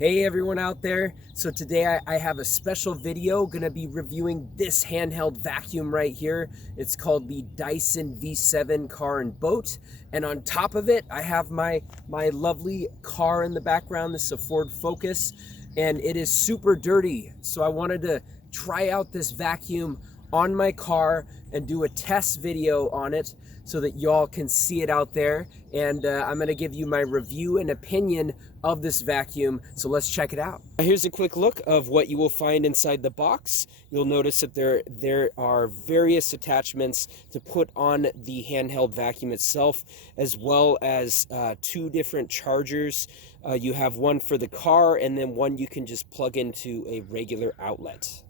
Hey everyone out there. So today I have a special video going to be reviewing this handheld vacuum right here. It's called the Dyson V7 car and boat. And on top of it, I have my lovely car in the background. This is a Ford Focus and it is super dirty. So I wanted to try out this vacuum on my car and do a test video on it so that y'all can see it out there. And I'm gonna give you my review and opinion of this vacuum, so let's check it out. Here's a quick look of what you will find inside the box. You'll notice that there are various attachments to put on the handheld vacuum itself, as well as two different chargers. You have one for the car and then one you can just plug into a regular outlet.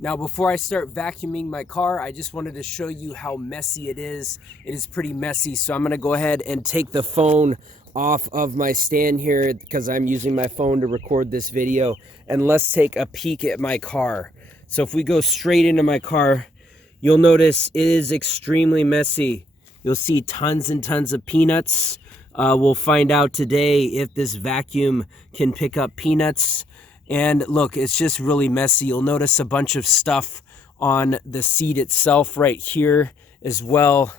Now, before I start vacuuming my car, I just wanted to show you how messy it is. It is pretty messy, so I'm gonna go ahead and take the phone off of my stand here because I'm using my phone to record this video. And let's take a peek at my car. So if we go straight into my car, you'll notice it is extremely messy. You'll see tons and tons of peanuts. We'll find out today if this vacuum can pick up peanuts. And look, it's just really messy. You'll notice a bunch of stuff on the seat itself right here as well.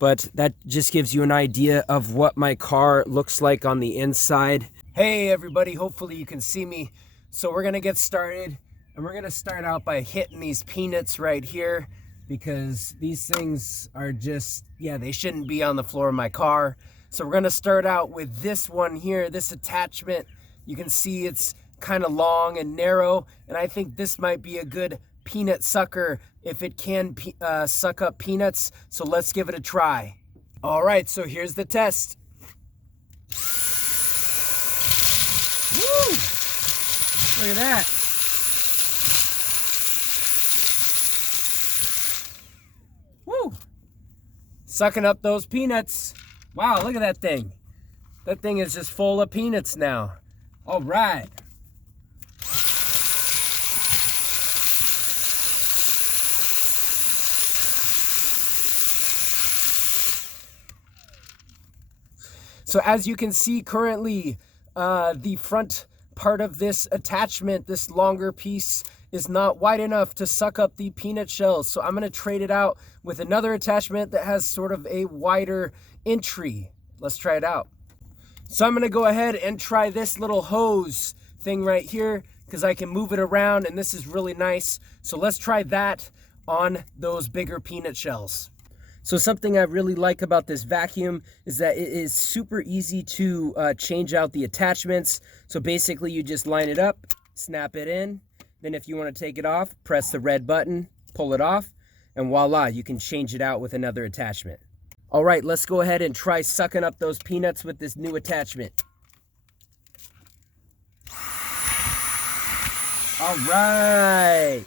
But that just gives you an idea of what my car looks like on the inside. Hey everybody, hopefully you can see me. So we're gonna get started, and we're gonna start out by hitting these peanuts right here, because these things are just, yeah, they shouldn't be on the floor of my car. So we're gonna start out with this one here, this attachment. You can see it's kind of long and narrow, and I think this might be a good peanut sucker if it can suck up peanuts. So let's give it a try. All right, so here's the test. Woo! Look at that. Woo! Sucking up those peanuts. Wow, look at that thing. That thing is just full of peanuts now. All right. So as you can see currently, the front part of this attachment, this longer piece, is not wide enough to suck up the peanut shells. So I'm gonna trade it out with another attachment that has sort of a wider entry. Let's try it out. So I'm gonna go ahead and try this little hose thing right here, because I can move it around and this is really nice. So let's try that on those bigger peanut shells. So something I really like about this vacuum is that it is super easy to change out the attachments. So basically you just line it up, snap it in. Then if you want to take it off, press the red button, pull it off, and voila, you can change it out with another attachment. All right, let's go ahead and try sucking up those peanuts with this new attachment. All right.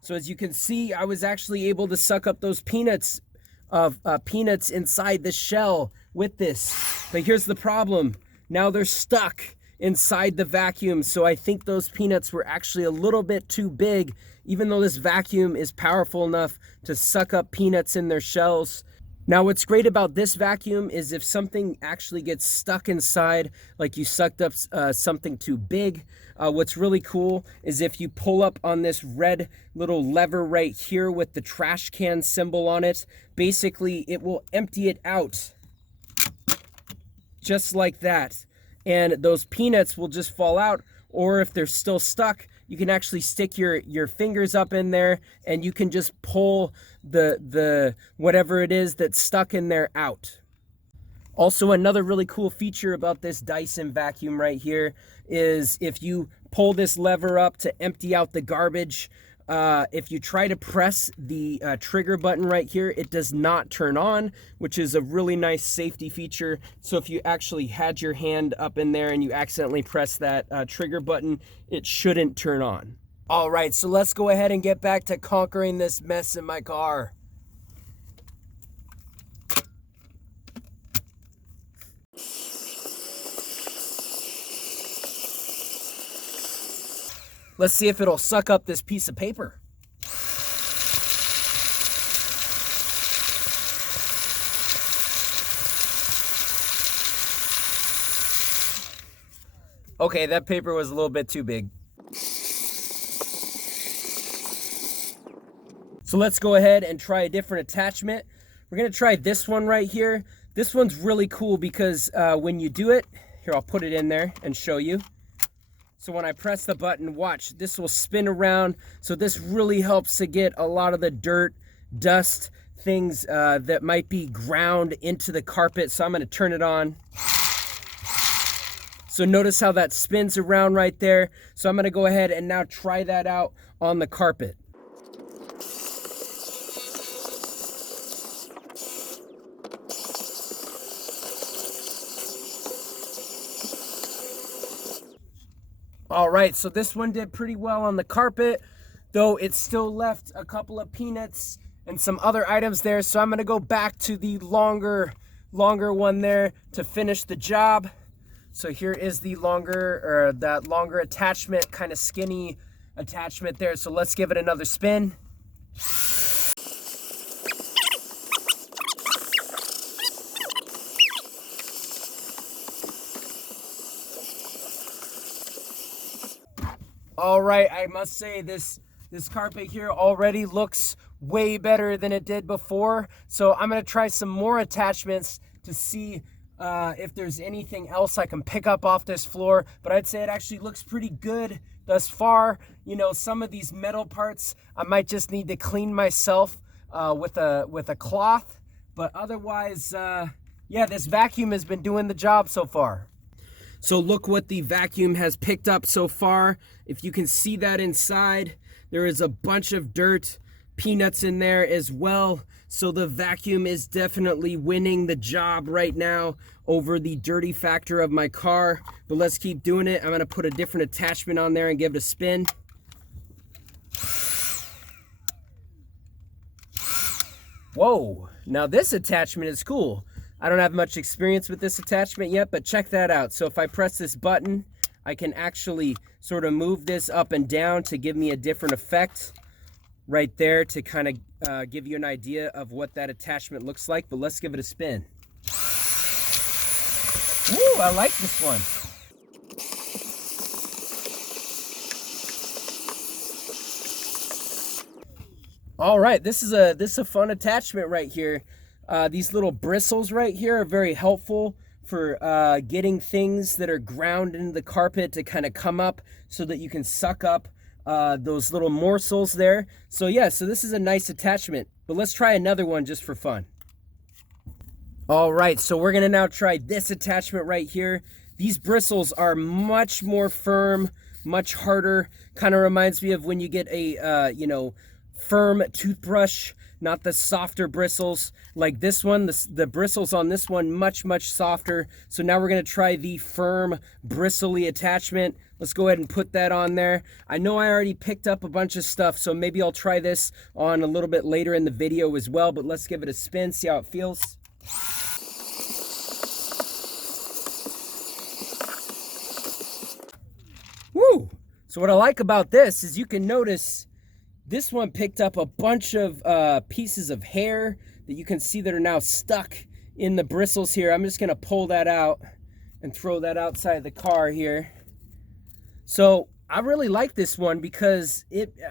So as you can see, I was actually able to suck up those peanuts inside the shell with this. But here's the problem. Now they're stuck inside the vacuum. So I think those peanuts were actually a little bit too big, even though this vacuum is powerful enough to suck up peanuts in their shells. Now what's great about this vacuum is if something actually gets stuck inside, like you sucked up something too big, what's really cool is if you pull up on this red little lever right here with the trash can symbol on it, basically it will empty it out just like that. And those peanuts will just fall out, or if they're still stuck, you can actually stick your fingers up in there and you can just pull the whatever it is that's stuck in there out. Also, another really cool feature about this Dyson vacuum right here is if you pull this lever up to empty out the garbage, if you try to press the trigger button right here, it does not turn on, which is a really nice safety feature. So if you actually had your hand up in there and you accidentally press that trigger button, it shouldn't turn on. All right, so let's go ahead and get back to conquering this mess in my car. Let's see if it'll suck up this piece of paper. Okay, that paper was a little bit too big. So let's go ahead and try a different attachment. We're gonna try this one right here. This one's really cool because when you do it, here, I'll put it in there and show you. So when I press the button, watch, this will spin around. So this really helps to get a lot of the dirt, dust, things that might be ground into the carpet. So I'm gonna turn it on. So notice how that spins around right there. So I'm gonna go ahead and now try that out on the carpet. All right, so this one did pretty well on the carpet, though it still left a couple of peanuts and some other items there. So I'm gonna go back to the longer one there to finish the job. So here is the that longer attachment, kind of skinny attachment there. So let's give it another spin. All right, I must say this carpet here already looks way better than it did before. So I'm gonna try some more attachments to see if there's anything else I can pick up off this floor. But I'd say it actually looks pretty good thus far. You know, some of these metal parts I might just need to clean myself with a cloth. But otherwise, yeah, this vacuum has been doing the job so far. So look what the vacuum has picked up so far. If you can see that inside, there is a bunch of dirt, peanuts in there as well. So the vacuum is definitely winning the job right now over the dirty factor of my car. But let's keep doing it. I'm gonna put a different attachment on there and give it a spin. Whoa, now this attachment is cool. I don't have much experience with this attachment yet, but check that out. So if I press this button, I can actually sort of move this up and down to give me a different effect right there to kind of give you an idea of what that attachment looks like. But let's give it a spin. Ooh, I like this one. All right, this is a fun attachment right here. These little bristles right here are very helpful for getting things that are ground into the carpet to kind of come up so that you can suck up those little morsels there. So yeah, so this is a nice attachment, but let's try another one just for fun. All right, so we're gonna now try this attachment right here. These bristles are much more firm, much harder. Kind of reminds me of when you get a, you know, firm toothbrush, not the softer bristles like this one. The bristles on this one much softer. So now we're gonna try the firm bristly attachment. Let's go ahead and put that on there. I know I already picked up a bunch of stuff, so maybe I'll try this on a little bit later in the video as well, but let's give it a spin, see how it feels. Woo! So what I like about this is you can notice this one picked up a bunch of pieces of hair that you can see that are now stuck in the bristles here. I'm just gonna pull that out and throw that outside the car here. So I really like this one because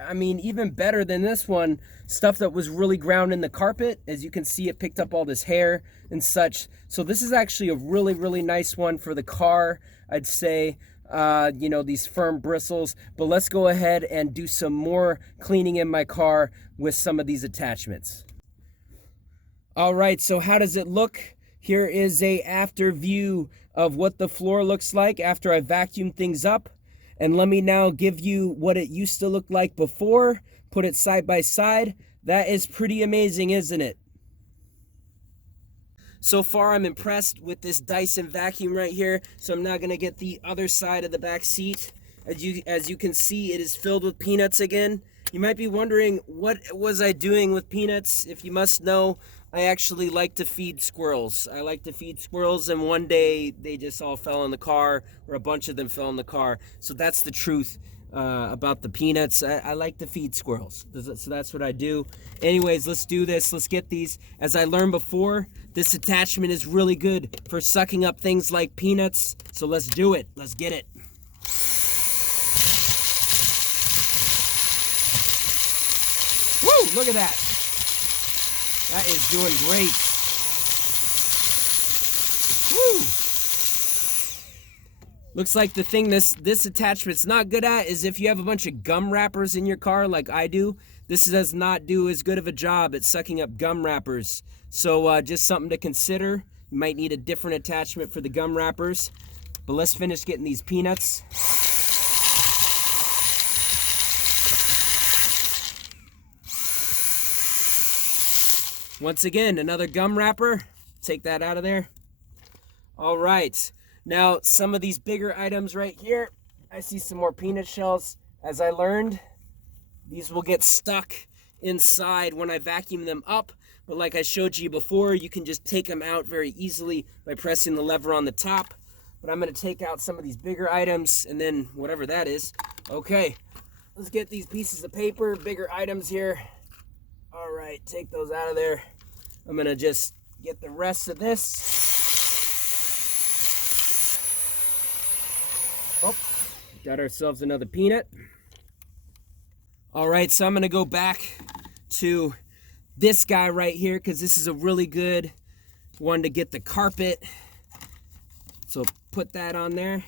I mean, even better than this one, stuff that was really ground in the carpet. As you can see, it picked up all this hair and such. So this is actually a really nice one for the car, I'd say. You know, these firm bristles. But let's go ahead and do some more cleaning in my car with some of these attachments. All right, so how does it look? Here is a after view of what the floor looks like after I vacuum things up. And let me now give you what it used to look like before, put it side by side. That is pretty amazing, isn't it? So far, I'm impressed with this Dyson vacuum right here. So I'm now gonna get the other side of the back seat. As you can see, it is filled with peanuts again. You might be wondering, what was I doing with peanuts? If you must know, I actually like to feed squirrels. I like to feed squirrels, and one day they just all fell in the car, or a bunch of them fell in the car. So that's the truth about the peanuts. I like to feed squirrels, so that's what I do. Anyways, let's do this. Let's get these. As I learned before, this attachment is really good for sucking up things like peanuts. So let's do it. Let's get it. look at that. That is doing great. Woo! Looks like the thing this attachment's not good at is if you have a bunch of gum wrappers in your car like I do. This does not do as good of a job at sucking up gum wrappers. So just something to consider. You might need a different attachment for the gum wrappers. But let's finish getting these peanuts. Once again, another gum wrapper. Take that out of there. All right. Now, some of these bigger items right here, I see some more peanut shells. As I learned, these will get stuck inside when I vacuum them up. But like I showed you before, you can just take them out very easily by pressing the lever on the top. But I'm going to take out some of these bigger items and then whatever that is. Okay, let's get these pieces of paper, bigger items here. All right, take those out of there. I'm going to just get the rest of this. Oh, got ourselves another peanut. All right, so I'm gonna go back to this guy right here because this is a really good one to get the carpet. So put that on there.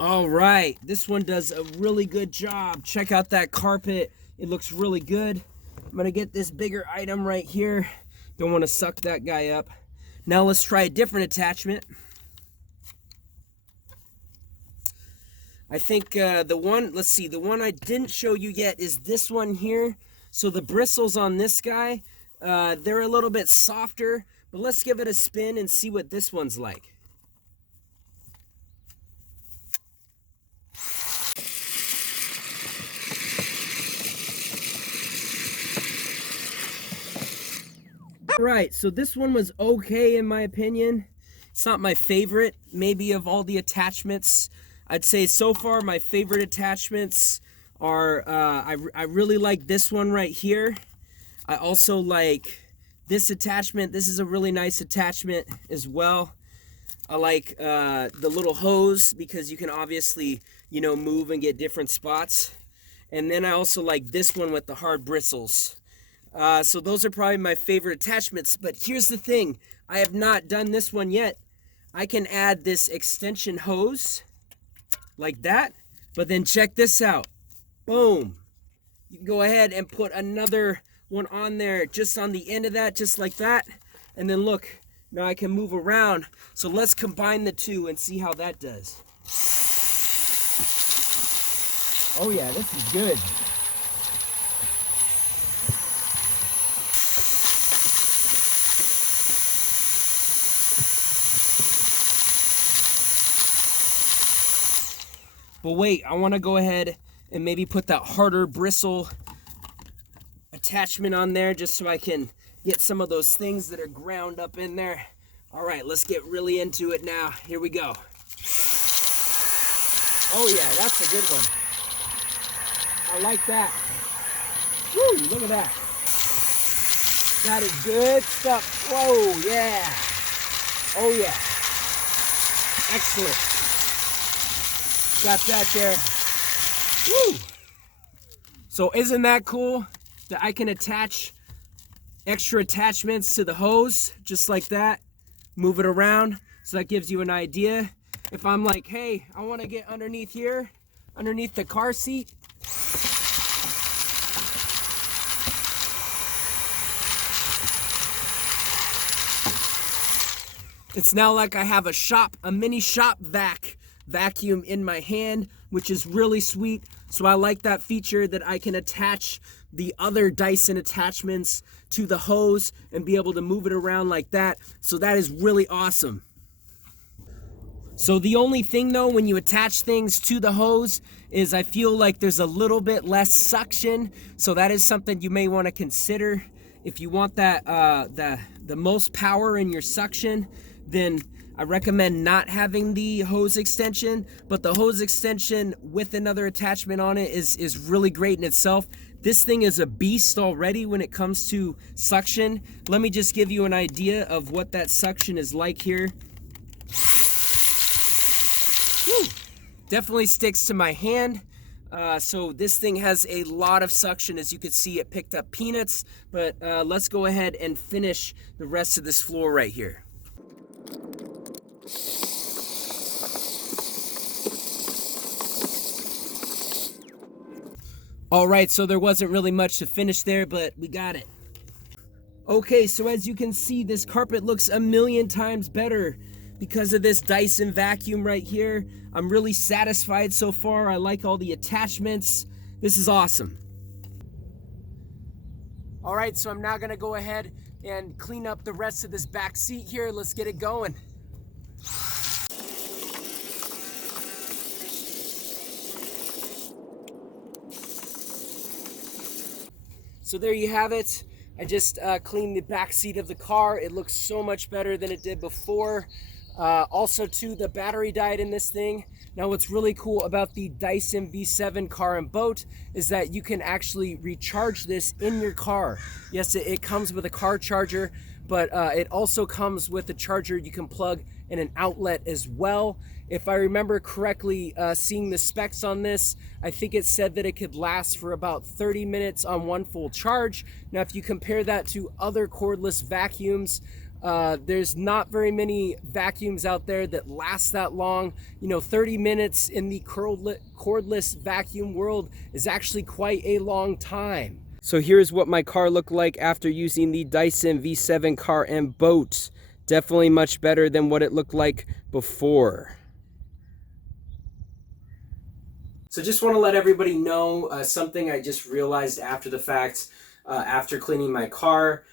All right, this one does a really good job. Check out that carpet. It looks really good. I'm gonna get this bigger item right here. Don't want to suck that guy up. Now let's try a different attachment. I think the one I didn't show you yet is this one here. So the bristles on this guy, they're a little bit softer, but let's give it a spin and see what this one's like. Right, so this one was okay in my opinion. It's not my favorite, maybe of all the attachments. I'd say so far my favorite attachments are, I really like this one right here. I also like this attachment. This is a really nice attachment as well. I like the little hose because you can obviously, you know, move and get different spots. And then I also like this one with the hard bristles. So those are probably my favorite attachments, but here's the thing. I have not done this one yet. I can add this extension hose like that, but then check this out. Boom. You can go ahead and put another one on there just on the end of that, just like that. And then look, now I can move around. So let's combine the two and see how that does. Oh yeah, this is good. But wait, I want to go ahead and maybe put that harder bristle attachment on there just so I can get some of those things that are ground up in there. All right, let's get really into it now. Here we go. Oh yeah, that's a good one. I like that. Woo, look at that. That is good stuff. Whoa, yeah. Oh yeah. Excellent. Got that there. Woo! So isn't that cool that I can attach extra attachments to the hose just like that, move it around, so that gives you an idea. If I'm like, hey, I want to get underneath here, underneath the car seat, it's now like I have a mini shop vacuum in my hand, which is really sweet. So I like that feature that I can attach the other Dyson attachments to the hose and be able to move it around like that. So that is really awesome. So the only thing though, when you attach things to the hose, is I feel like there's a little bit less suction. So that is something you may want to consider. If you want that the most power in your suction, then I recommend not having the hose extension, but the hose extension with another attachment on it is really great in itself. This thing is a beast already when it comes to suction. Let me just give you an idea of what that suction is like here. Definitely sticks to my hand. So this thing has a lot of suction. As you can see, it picked up peanuts, but let's go ahead and finish the rest of this floor right here. All right, so there wasn't really much to finish there, but we got it. Okay, so as you can see, this carpet looks a million times better because of this Dyson vacuum right here. I'm really satisfied so far. I like all the attachments. This is awesome. All right, so I'm now gonna go ahead and clean up the rest of this back seat here. Let's get it going. So there you have it. I just cleaned the back seat of the car. It looks so much better than it did before. Also too, the battery died in this thing. Now what's really cool about the Dyson V7 car and boat is that you can actually recharge this in your car. Yes, it comes with a car charger, but it also comes with a charger you can plug in an outlet as well. If I remember correctly, seeing the specs on this, I think it said that it could last for about 30 minutes on one full charge. Now, if you compare that to other cordless vacuums, there's not very many vacuums out there that last that long. You know, 30 minutes in the cordless vacuum world is actually quite a long time. So here's what my car looked like after using the Dyson V7 car and boat. Definitely much better than what it looked like before. So just want to let everybody know something I just realized after the fact, after cleaning my car.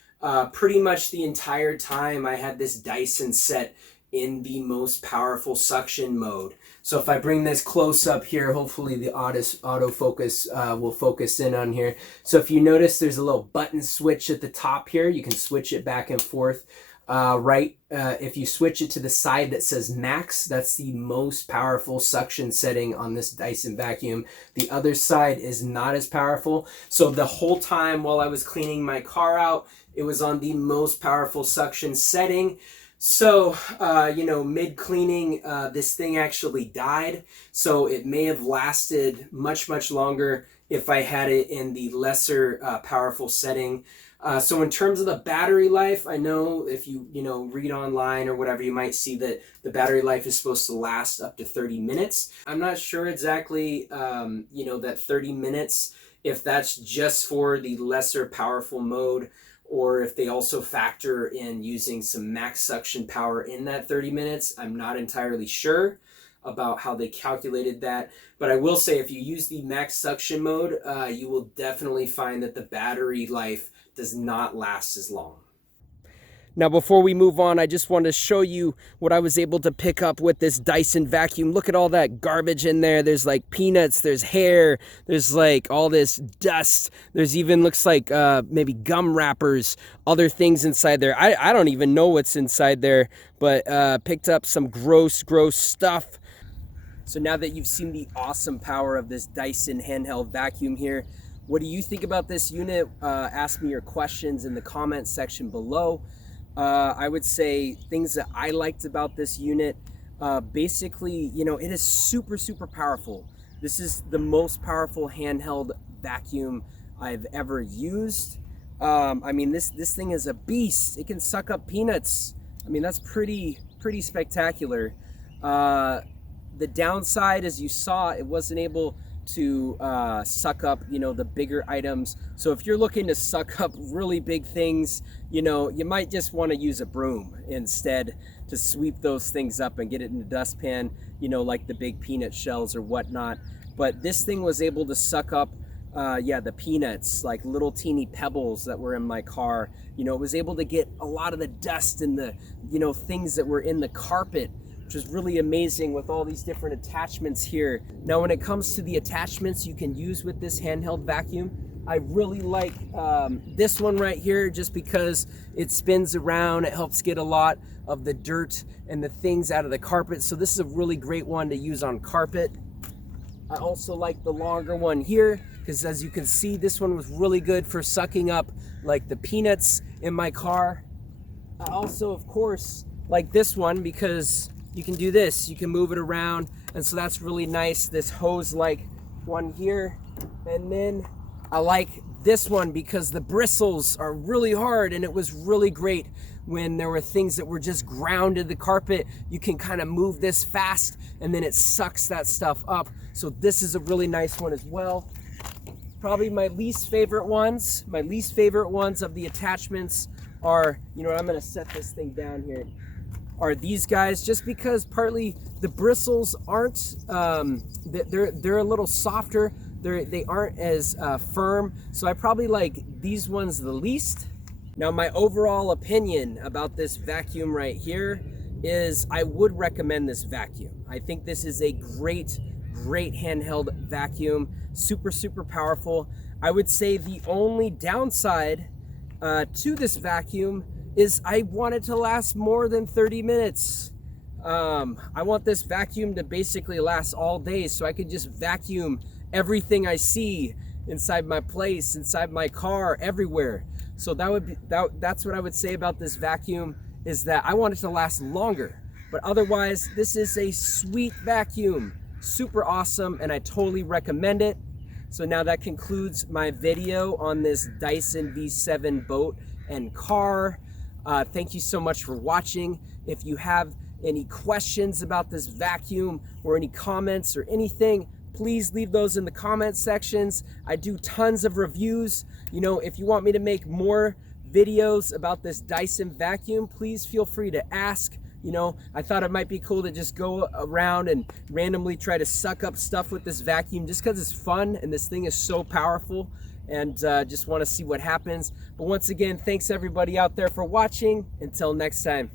Pretty much the entire time I had this Dyson set in the most powerful suction mode. So if I bring this close up here, hopefully the autofocus will focus in on here. So if you notice, there's a little button switch at the top here. You can switch it back and forth. If you switch it to the side that says max, that's the most powerful suction setting on this Dyson vacuum. The other side is not as powerful. So the whole time while I was cleaning my car out, it was on the most powerful suction setting. So, you know, mid cleaning, this thing actually died. So it may have lasted much, much longer if I had it in the lesser powerful setting. So in terms of the battery life, I know if you read online or whatever, you might see that the battery life is supposed to last up to 30 minutes. I'm not sure exactly, that 30 minutes, if that's just for the lesser powerful mode, or if they also factor in using some max suction power in that 30 minutes. I'm not entirely sure about how they calculated that, but I will say if you use the max suction mode, you will definitely find that the battery life does not last as long. Now before we move on, I just wanted to show you what I was able to pick up with this Dyson vacuum. Look at all that garbage in there. There's like peanuts, there's hair, there's like all this dust. There's even looks like maybe gum wrappers, other things inside there. I don't even know what's inside there, but picked up some gross stuff. So now that you've seen the awesome power of this Dyson handheld vacuum here, what do you think about this unit? Ask me your questions in the comments section below. I would say things that I liked about this unit. Basically, it is super powerful. This is the most powerful handheld vacuum I've ever used. I mean, this thing is a beast. It can suck up peanuts. I mean, that's pretty spectacular. The downside, as you saw, it wasn't able to suck up the bigger items. So if you're looking to suck up really big things, you might just want to use a broom instead to sweep those things up and get it in the dustpan, like the big peanut shells or whatnot. But this thing was able to suck up the peanuts, like little teeny pebbles that were in my car. It was able to get a lot of the dust and the things that were in the carpet, which is really amazing with all these different attachments here. Now when it comes to the attachments you can use with this handheld vacuum, I really like this one right here just because it spins around. It helps get a lot of the dirt and the things out of the carpet. So this is a really great one to use on carpet. I also like the longer one here because as you can see, this one was really good for sucking up like the peanuts in my car. I also, of course, like this one because you can do this. You can move it around, and so that's really nice. This hose-like one here, and then I like this one because the bristles are really hard, and it was really great when there were things that were just ground in the carpet. You can kind of move this fast, and then it sucks that stuff up. So this is a really nice one as well. Probably my least favorite ones of the attachments are, you know, I'm gonna set this thing down here, are these guys, just because partly the bristles aren't, they're a little softer. They aren't as firm. So I probably like these ones the least. Now, my overall opinion about this vacuum right here is I would recommend this vacuum. I think this is a great handheld vacuum, super powerful. I would say the only downside to this vacuum is I want it to last more than 30 minutes. I want this vacuum to basically last all day, so I could just vacuum everything I see inside my place, inside my car, everywhere. So that's what I would say about this vacuum, is that I want it to last longer. But otherwise, this is a sweet vacuum, super awesome, and I totally recommend it. So now that concludes my video on this Dyson V7 boat and car. Thank you so much for watching. If you have any questions about this vacuum or any comments or anything, please leave those in the comment sections. I do tons of reviews. You know, if you want me to make more videos about this Dyson vacuum, please feel free to ask. You know, I thought it might be cool to just go around and randomly try to suck up stuff with this vacuum, just because it's fun and this thing is so powerful, and just want to see what happens. But once again, thanks everybody out there for watching. Until next time.